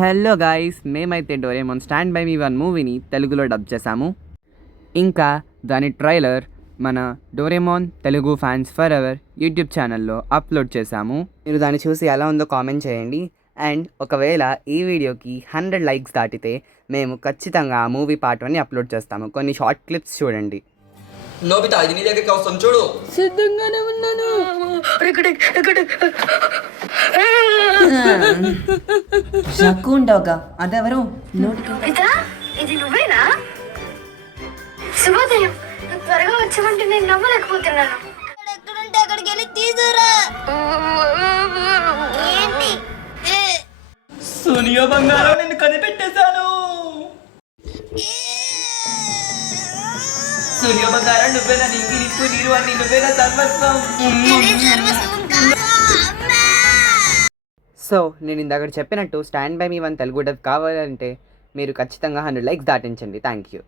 Hello guys, మేమైతే Doraemon stand by me one మూవీని తెలుగులో డబ్ చేశాము. ఇంకా దాని ట్రైలర్ మన Doraemon Telugu fans for ever YouTube ఛానల్లో అప్లోడ్ చేశాము. మీరు దాన్ని చూసి ఎలా ఉందో కామెంట్ చేయండి. అండ్ ఒకవేళ ఈ వీడియోకి 100 లైక్స్ దాటితే మేము ఖచ్చితంగా ఆ మూవీ పార్ట్ 1ని అప్లోడ్ చేస్తాము. కొన్ని షార్ట్ క్లిప్స్ చూడండి. నోబితా, ఇది నీ దగ్గరికి వస్తాం, చూడు. సిద్ధంగానే ఉన్నాను. షక్కుండవుగా అదెవరు? ఇది నువ్వేనా? శుభోదయం. త్వరగా వచ్చామంటే నేను నమ్మలేకపోతున్నాను. ఎక్కడుంటే అక్కడికి వెళ్ళి తీసుకురా. ఏంటి? సోనియా బంగారం, నిన్ను కనిపెట్టేశాను. సూర్య బంగారం, నువ్వేనా నీకు నీకు నీరు అని నువ్వేనా సర్వస్వం. సో నేను ఇందాక చెప్పినట్టు stand by me one Telugu dub కావాలంటే మీరు ఖచ్చితంగా 100 లైక్స్ దాటించండి. Thank you.